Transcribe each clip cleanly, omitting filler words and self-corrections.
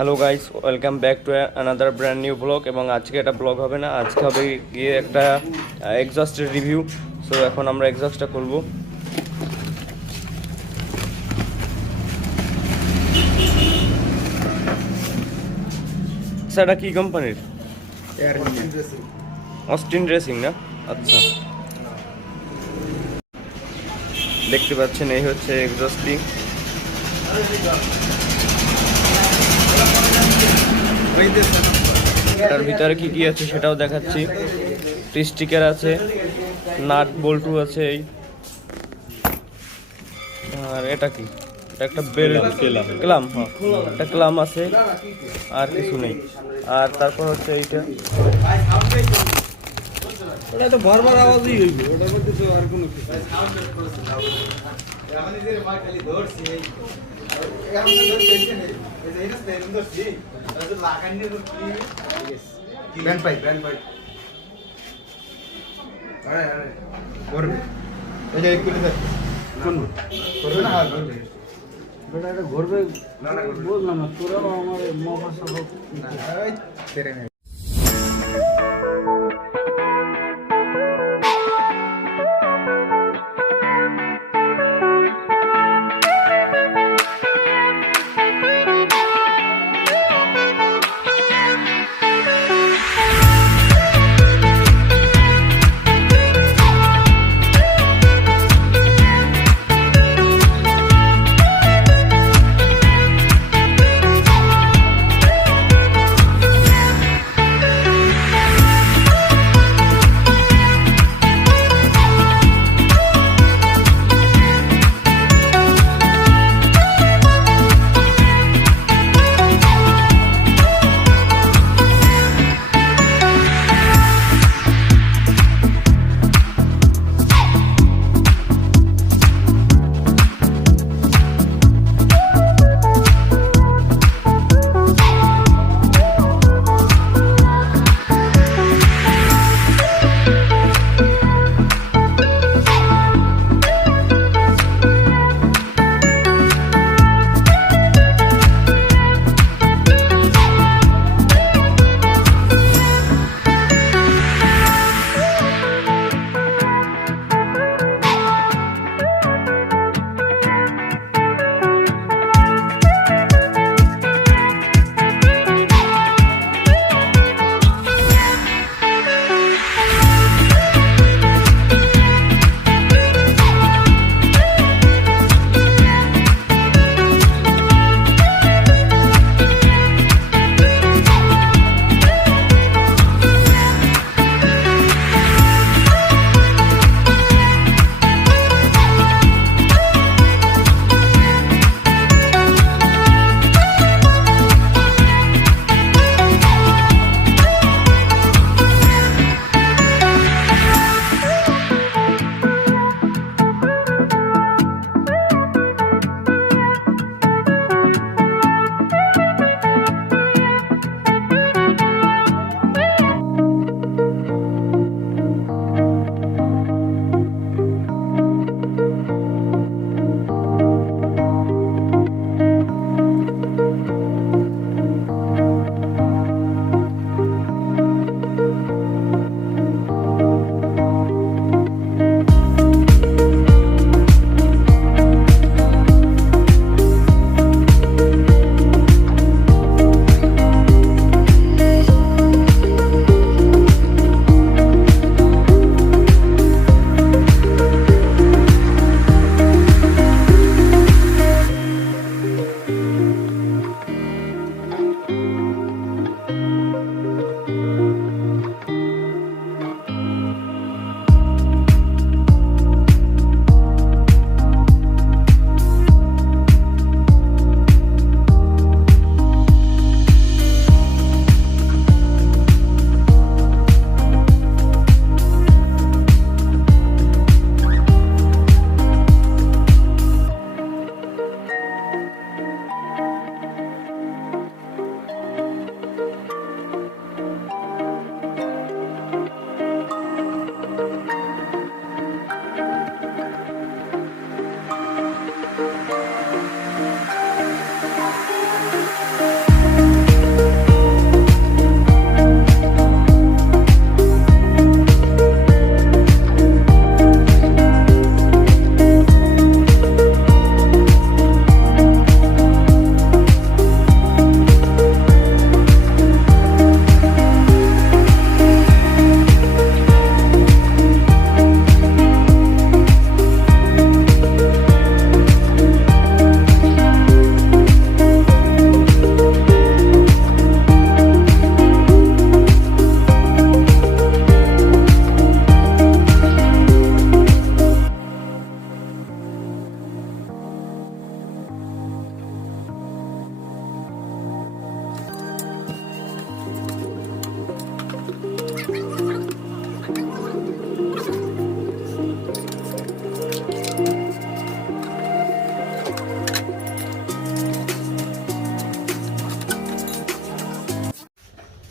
Hello guys, welcome back to another brand new blog. এবং আজকে একটা ব্লগ হবে না, আজকে হবে গিয়ে একটা এক্সস্টের রিভিউ। সো এখন আমরা এক্সস্টটা করব। সেটা কি কোম্পানির? অস্টিন রেসিং না? আচ্ছা, দেখতে পাচ্ছেন এই হচ্ছে এক্সস্টটি। এটার ভিতরে কি কি আছে সেটাও দেখাচ্ছি। স্টিকার আছে, নাট বল্টু আছে এই। আর এটা কি? এটা একটা বেল ক্লাম, হ্যাঁ একটা ক্লাম আছে, আর কিছু নেই। আর তারপর হচ্ছে এইটা, ওটা তো বারবার আওয়াজই হইবে, ওটার মধ্যে তো আর কোনো কিছু ব্যান্ড পাইপ করবে। এই যে একটু করবে না, বেটা এটা ঘুরবে না, বললাম না তোরাও আমার মফাসা হোক তেরে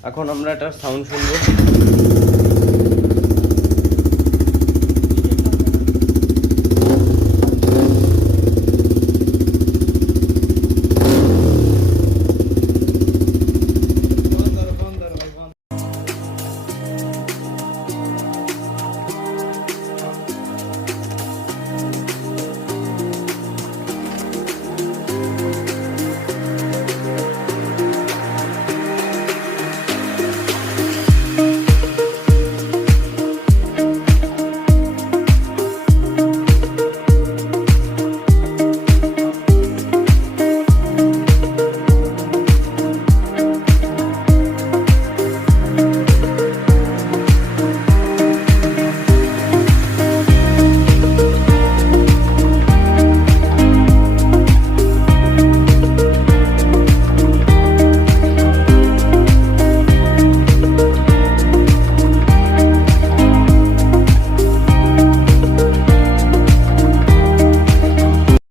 এখন আমরা একটা সাউন্ড শুনবো।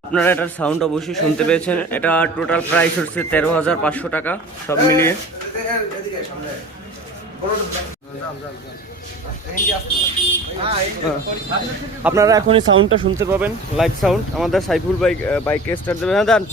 আপনারা এটার সাউন্ড অবশ্যই শুনতে পেয়েছেন। এটা টোটাল প্রাইস হচ্ছে 13,500 টাকা সব মিলিয়ে। আপনারা এখনই সাউন্ডটা শুনতে পাবেন, লাইভ সাউন্ড। আমাদের সাইফুল বাইকে স্টার্ট দেবে। হ্যাঁ দেন।